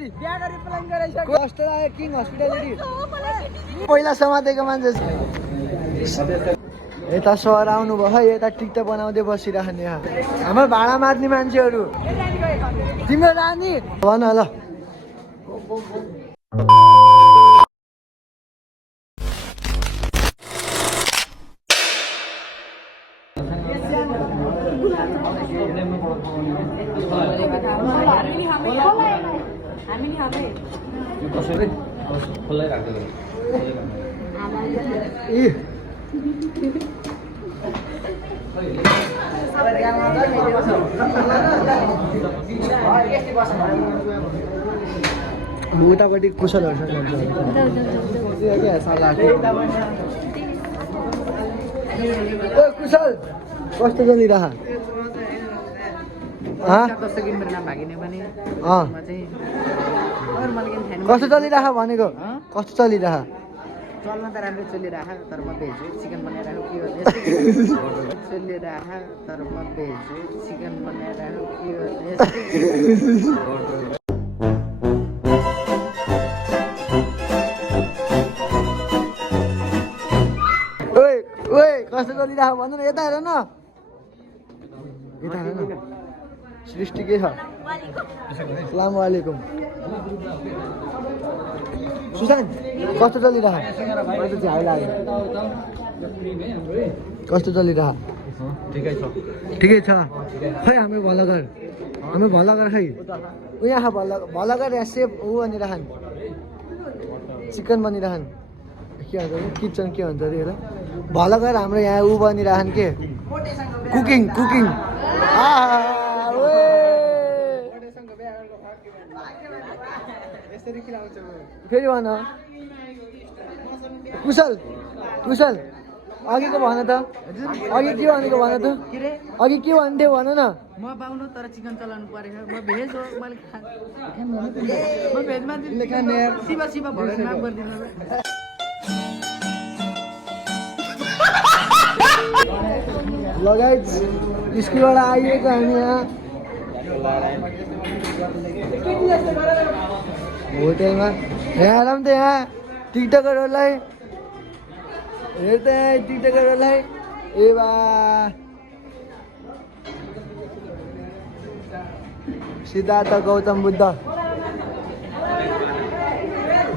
फेरि कस्तो लाग्यो किङ हस्पिटालिटी पहिला समातेको मान्छे यता सर आउनुभयो है यता टिकटक बनाउँदै बसिराख्ने हाम्रो भाडा मार्ने मान्छेहरू तिम्रो रानी भन ल उतापट्टि कुशलहरू कुशल कस्तो चलिरह कस्तो चलिरह भनेको कस्तो चलिरह चल्न त राम्रो चलिरहेको तर म भेज चिकन बनाइरहेको के गर्दै चलिरहेको तर म भेज चिकन बनाइरहेको के गर्दै ओए ओए कस्तो चलिरहेको भन्नु न यता हेर न यता हेर न सृष्टि के छ अस्सलाम वालेकुम सुशान्त कस्तो चलिरहेको झ्याउ लाग्यो कस्तो चलिरहेको ठिकै छ खै हाम्रो भलगर खै ऊ यहाँ भलगर यहाँ सेप ऊ बनिरहन् चिकन बनिरहन् के भन्छ किचन के भन्छ अरे हेर भलगर हाम्रो यहाँ ऊ बनिरहन् के कुकिङ फेरि भन कुशल अघिको भन त अघि के भनेको भन त अघि के भन्थ्यो भन न म पाउनु तर चिकन चलाउनु परेको म भेज हो मैले म भेजमा शिवा भएर नाम गरिदिनु लगायत स्कुलबाट आइएको हामी यहाँ होटेलमा यहाँ त यहाँ टिकटकरहरूलाई ए बा सिद्धार्थ गौतम बुद्ध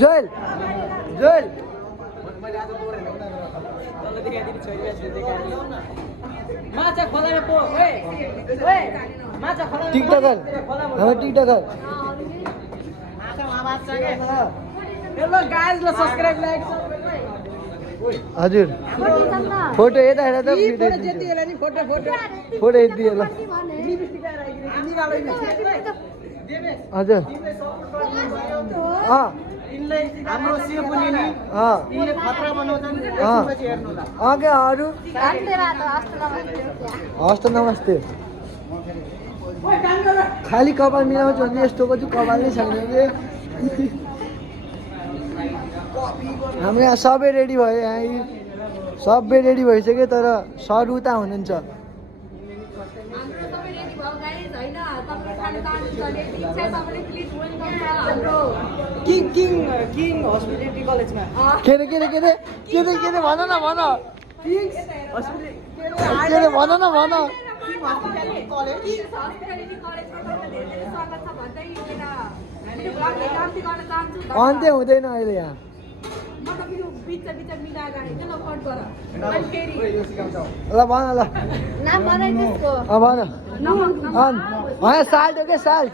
जोएल टिकटकर हजुर फोटो यता हेर त फोटो यति ल हजुर अरू हस्त नमस्ते खाली कपाल मिलाउँछु भने यस्तोको चाहिँ कपाल नै छैन हाम्रो यहाँ सबै रेडी भयो यहाँ सबै रेडी भइसक्यो तर सर उता हुनुहुन्छ किङ हस्पिटालिटी कलेजमा के अरे भन न अन्त्य हुँदैन अहिले यहाँ ल भन ल भन साल्ट हो क्या साल्ट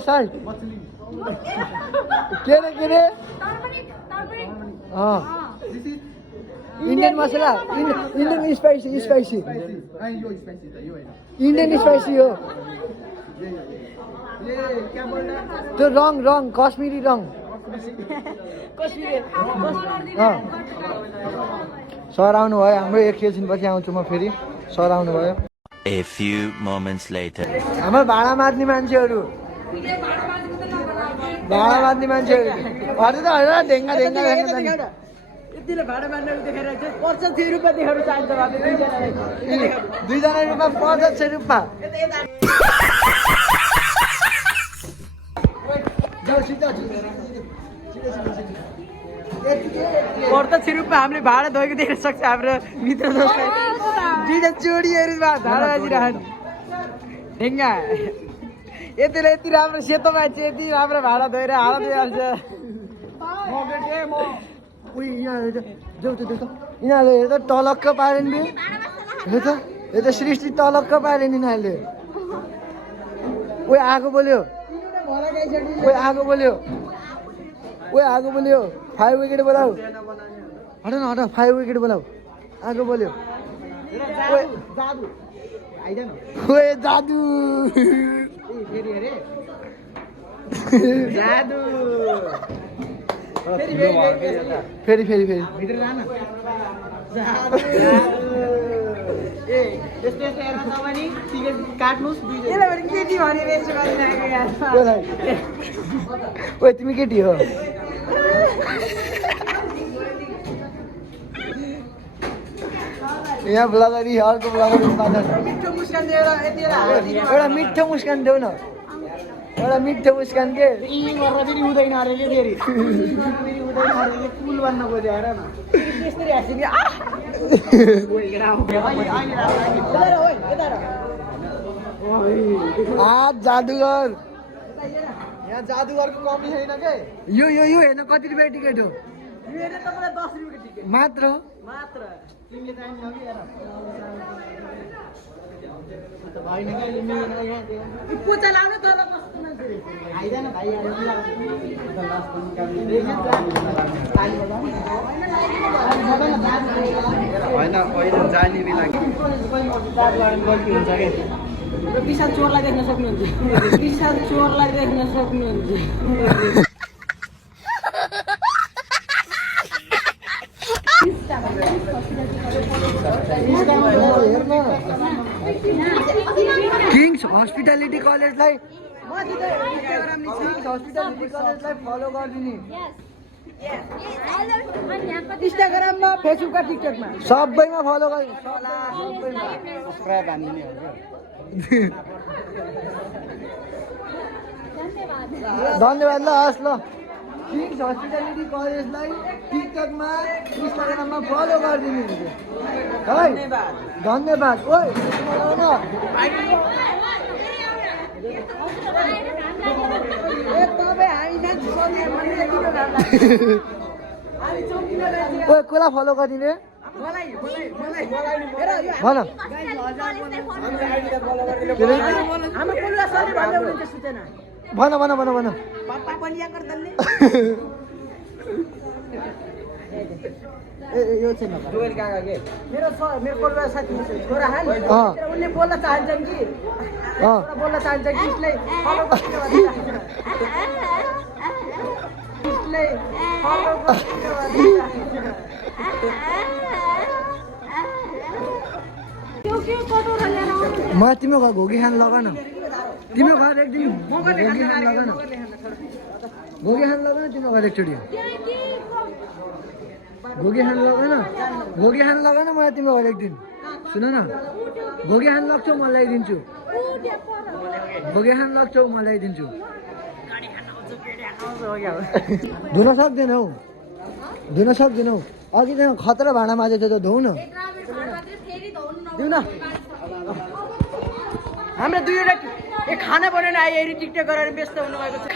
साल्ट के अरे इंडियन मसला इंडियन स्पाइसी इंडियन स्पाइसी हो त्यो रङ कश्मीरी रङ सर आउनु भयो हाम्रो एकछिनपछि आउँछु म फेरि सर आउनु भयो A few moments later हाम्रो भाडा मार्ने मान्छेहरू अरू त ढेङ्गा यतिले भाडा मार्न देखेर चाहिँ 85 रुपियाँ देखाउनु चाहन्छ भने दुईजनालाई दुईजना रुपियाँ 85 रुपियाँ पर्छ रुपियाँ हामीले भाडा धोएको देख्न सक्छ हाम्रो मित्र दोस्तलाई दुईटा चोडीहरूमा भाडा बाजिरहन् ढेङ्गा यतिले यति राम्रो सेतो मान्छे यति राम्रो भाडा धोएर हाडा दिइहाल्छ उयो यहाँ जाऊ त देख यिनीहरूले हेर त टलक्क पारे नि हेर त सृष्टि टलक्क पारे नि यिनीहरूले ओए आगो बोल्यो आगो बोल्यो 5 विकेट बोलाऊ हट न हट 5 विकेट बोलाऊ आगो बोल्यो ओए जादु फेरि ओए तिमी केटी हो यहाँ ब्लगरी अर्को ब्लगरी एउटा मिठो मुस्कान देऊ न एउटा मिठो मुस्कान के हुँदैन अरे फेरि पुल बन्न खोज्यो हेर न त्यसरी हाँस्यो आ जादुगर यहाँ जादुगरको कमी छैन के यो हेर्न कति रुपियाँ टिकट हो यो हेर्न तपाईँलाई 10 रुपियाँ टिकट मात्र तिमीले चाहिन्छ कि हेर पोचा लाउनु तल कस्तो मान्छे आइदैन भाइ होइन पहिला जाने बेला गल्ती हुन्छ कि पिसाब चोरलाई देख्न सक्नुहुन्छ किङ्स हस्पिटालिटी कलेजलाई फलो गरिदिने इन्स्टाग्राममा फेसबुकमा टिकटकमा सबैमा फलो गरि धन्यवाद ल हस् ल किङ्स हस्पिटालिटी कलेजलाई टिकटकमा इन्स्टाग्राममा फलो गरिदिनु है धन्यवाद ओइ ओए कसलाई फलो गरिदिने भन भन यो चाहिँ मेरो परिवार साथी छोरा उनले बोल्न चाहन्छन् कि बोल्न चाहन्छ कि उसले म तिम्रो घर घोगी खान लगा न तिम्रो घर एक दिन घोगी खान लगा न तिम्रो घर एकचोटि घोगी खान लगा न मलाई तिम्रो घर एक दिन सुन न घोगी खान लाग्छौ म ल्याइदिन्छु धुन सक्दैनौ अघि त खतरा भाँडा माझेछ त धुउ न दिउ न हाम्रो दुईवटा खाना बनाउन आए यही टिकटक गरेर व्यस्त हुनुभएको छ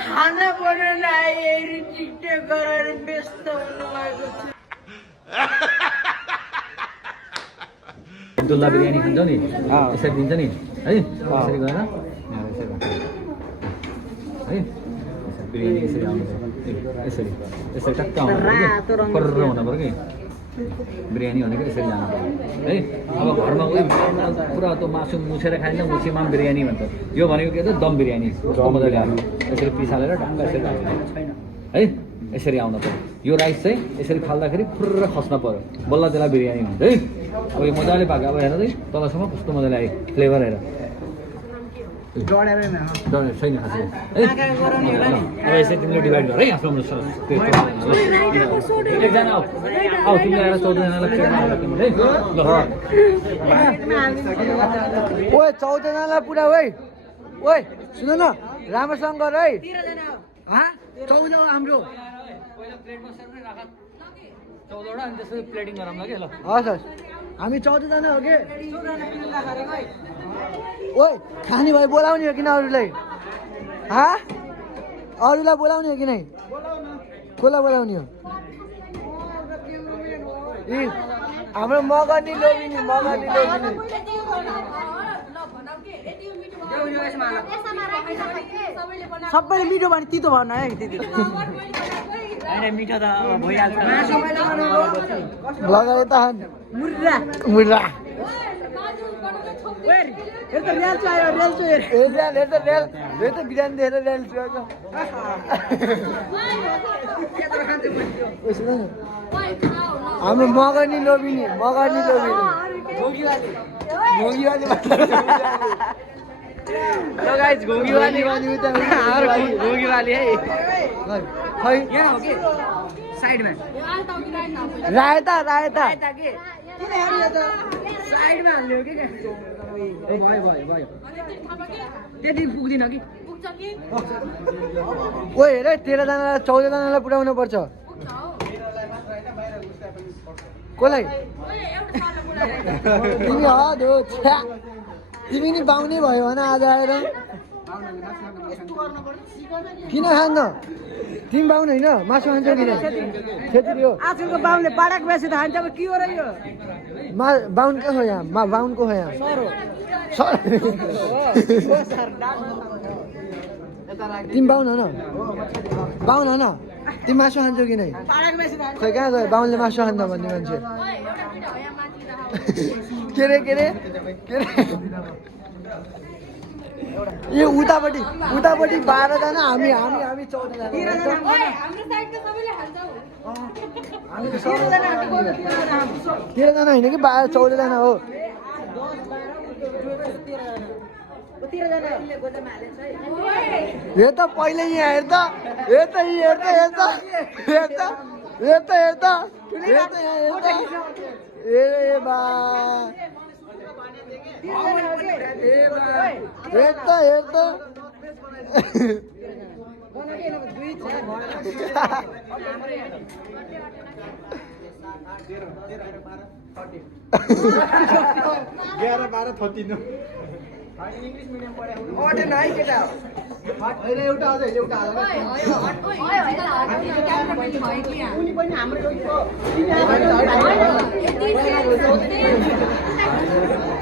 अब्दुल्ला बिरयानी खान्छौ नि यसरी दिन्छ नि है यसरी गएर है बिरयानी यसरी आउनु यसरी टक्क आउनु पर्र हुनु पर्यो कि बिरयानी भनेको यसरी जानु पर्यो है अब घरमा गयो पुरा त्यो मासु मुछेर खाइन्छ मुछीमा बिरयानी भन्छ यो भनेको के त दम बिरयानी कस्तो मजाले आयो यसरी पिसालेर ढङ्ग यसरी छैन है यसरी आउनु पर्यो यो राइस चाहिँ यसरी फाल्दाखेरि फुर्र खस्न पर्यो बल्ल त्यसलाई बिरयानी भन्छ है अब यो मजाले पाक्यो अब हेर चाहिँ तलसम्म कस्तो मजाले आयो फ्लेभर हेर डढेर न डर छैन खासै आँखा गराउने होला नि अब यसै तिमीले डिभाइड गर है आफ्नो एकजना आऊ तिमीले आएर 14जनालाई प्लेटमा तिमीले है ल ओए 14 जनालाई पुरा ओए ओए सुन न राम्रोसँग गर है 14 हाम्रो पहिला प्लेटमा सर्नै राख 14वटा अनि त्यसपछि प्लेटिङ गरौँला के ल हस् हस् हामी 14 जना हो के ओए खाने भाइ बोलाउने हो कि न अरूलाई अरूलाई बोलाउने हो कि नै कसलाई बोलाउने हो ए हाम्रो मगनी लोबिनी सबैले मिठो भने तितो भन्नु है त्यति मिठो त भइहाल्छ लगाए त मुर्रा मुर्रा हेर त रेल चाहियो रेल चाहियो रेल त बिरान दिएर रेल चुएको हाम्रो मगनी लोबिनी भोगीवाली लो गाइस घोगीवाली घोगीवाली है खै यहाँ हो के साइडमा रायता किन हेर्नु त साइडमा हाल्ने हो के भयो त्यति पुग्दिन कि ओए हेर 13 जनालाई 14 जनालाई पुर्याउनु पर्छ कसलाई तिमी हदो छ्या तिमी नि बाउने भयो भने आज आएर किन खान्न तिमी बाउनु होइन मासु खान्छौ किन छेत्री हो आजकलको बाहुनले पाडाक बेसी त खान्छ अब के हो र यो बाहुन के हो यहाँ बाहुनको हो यहाँ तिमी बाहुन हो न तिमी मासु खान्छौ कि नै खै कहाँ गयो बाहुनले मासु खान्छ भन्ने मान्छे के रे यो उतापट्टि 12 जना हामी 14 जना 13 जना होइन कि 14 जना हो यो त पहिले यहाँ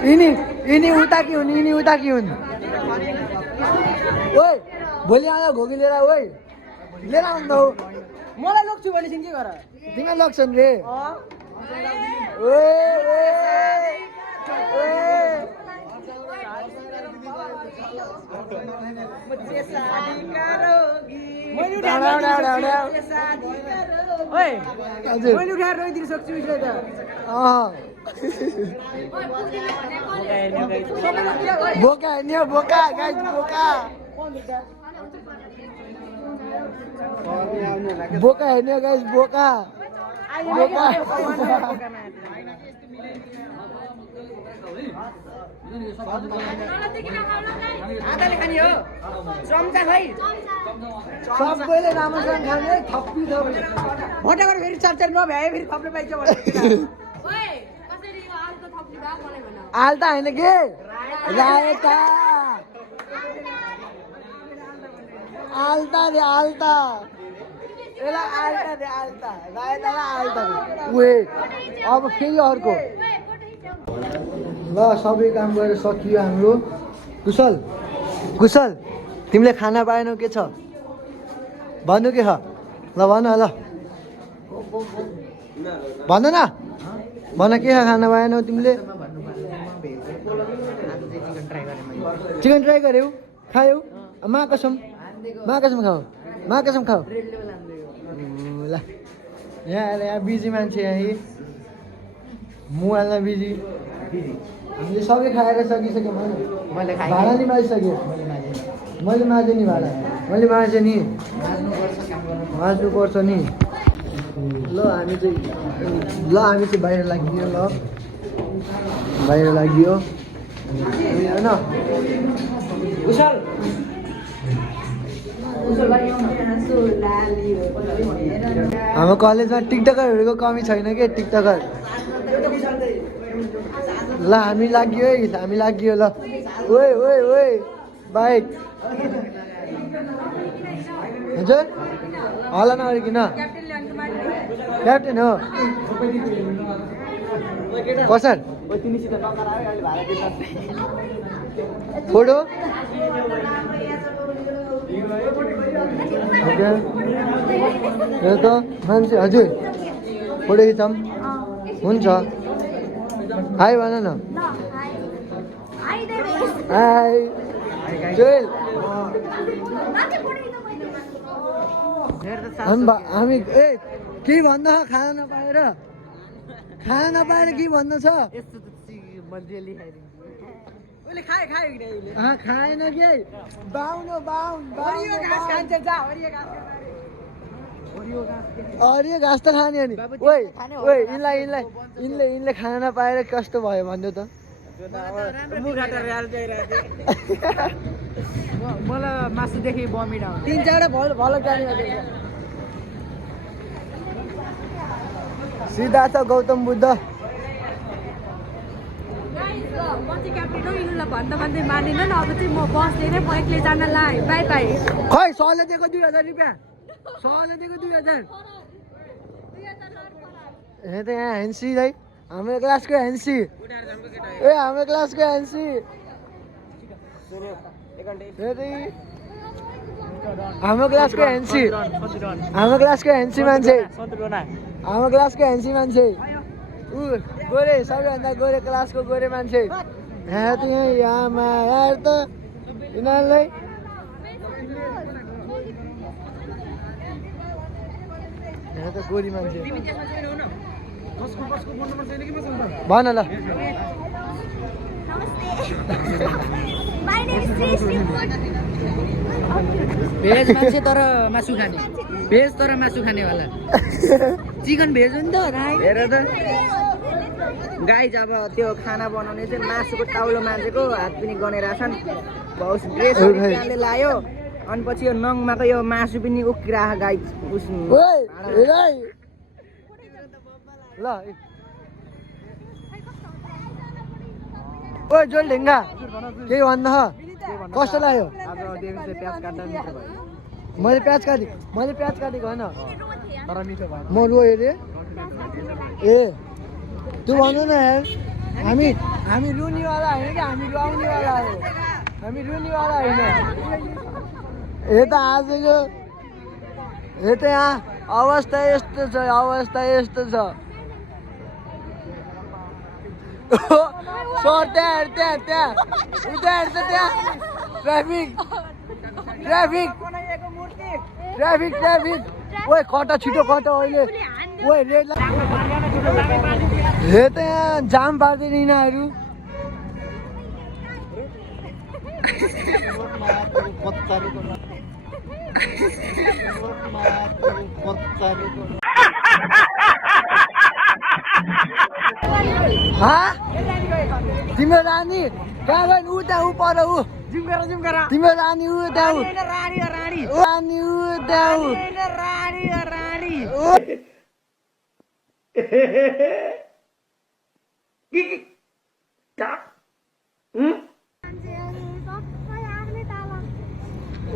यिनी उता कि हुन् ओए भोलि आउँदा घोगी लिएर ओए लिएर आउँदा हो मलाई लग्छु भने के गर तिमी लग्छन् रे मैले उठाएर रोइदिन सक्छु उसले त बोका हेर्ने बोका गाइस बोका सबैले राम्रोसँग खाने थप्पी भटाबाट फेरि चार नभ्याए फेरि थप्ने पाइन्छ आल्ता होइन के रायता आल्ता उहे अब फेरि अर्को ल सबै काम गरेर सकियो हाम्रो कुशल तिमीले खाना पाएनौ के छ भन्नु के छ ल भन ल भन न भन के छ खाना पाएनौ तिमीले चिकन ट्राई गर्यौ खायौ माकसम खाऊ ल यहाँ बिजी मान्छे यहाँ मोबाइलमा बिजी हामीले सबै खाएर सकिसक्यौँ भाडा नि पाइसक्यो मैले माझेँ नि भाडा मैले माझेँ नि माझ्नुपर्छ नि ल हामी चाहिँ बाहिर लागियो ल बाहिर लागियो होइन हाम्रो कलेजमा टिकटकरहरूको कमी छैन के टिकटकर ल हामी लाग्यो है हामी लाग्यो ल ओए ओए ओए बाइक हजुर हल्ला नगरिकन क्याप्टेन हो कसर फोटो त मान्छे हजुर फोटो खिचौँ हुन्छ हाई भन न हाई चुल हामी ए के भन्दा खाना नपाएर के भन्नु छ खाएन के हरियो घाँस त खाने अनि ओइ ओइ यिनले खाना नपाएर कस्तो भयो भन्नु त मलाई मासुदेखि बमिट आउँछ 3-4 भलक जाने सिधा छ गौतम बुद्ध म चाहिँ क्याप्टेन हो यिनीहरूलाई भन्दै मानेन न अब चाहिँ म बसले नै एक्लै जान लाएँ बाई बाई खै सरले दिएको 2000 रुपियाँ सरले दिएको 2000 हे त यहाँ हेन्सी है हाम्रो क्लासको हेन्सी ए हाम्रो क्लासको हेन्सी हाम्रो क्लासको हेन्सी मान्छे हाम्रो क्लासको हेन्सी मान्छे ऊ गोरे सबैभन्दा गोरे क्लासको गोरे मान्छे यहाँ त यहाँ त यिनीहरूलाई यहाँ त गोरी मान्छे भन ल भेज मान्छे तर मासु खाने भेज तर मासु खानेवाला चिकन भेज हो नि त हेर त गाई जब त्यो खाना बनाउने चाहिँ मासुको टाउलो मान्छेको हात पनि गनेर ड्रेसले लायो अनि पछि यो नङमाको यो मासु पनि उक्किराख गाई ल ओ जोल ढेङ्गा केही भन्नु कस्तो लाग्यो मैले प्याज काटेको होइन म रोएँ रे ए तँ भन्नु न यार हामी रुनेवाला होइन कि हामी रुवाउनेवाला हो हामी रुनेवाला होइन हे त यहाँ अवस्था यस्तो छ सर त्यहाँ ट्राफिक ओए कट छिटो कट अहिले ओए रेड हे त यहाँ जाम पार्दैन यिनीहरू तिम्रो रानी कहाँ गयो ऊ त्यहाँ ऊ पर ऊ तिम्रो रानी ऊ त्यहाँ रानी ऊ त्यहाँ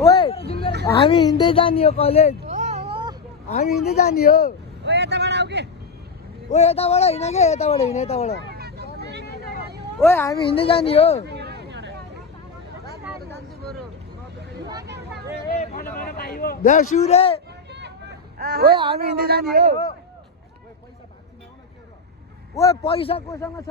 ओए हामी हिँड्दै जाने हो कलेज हामी हिँड्दै जाने हो ओ यताबाट हिँड के यताबाट ओए हामी हिँड्दै जाने हो बेसु रे ओए हामी हिँड्दै जाने हो ओए पैसा कोसँग छ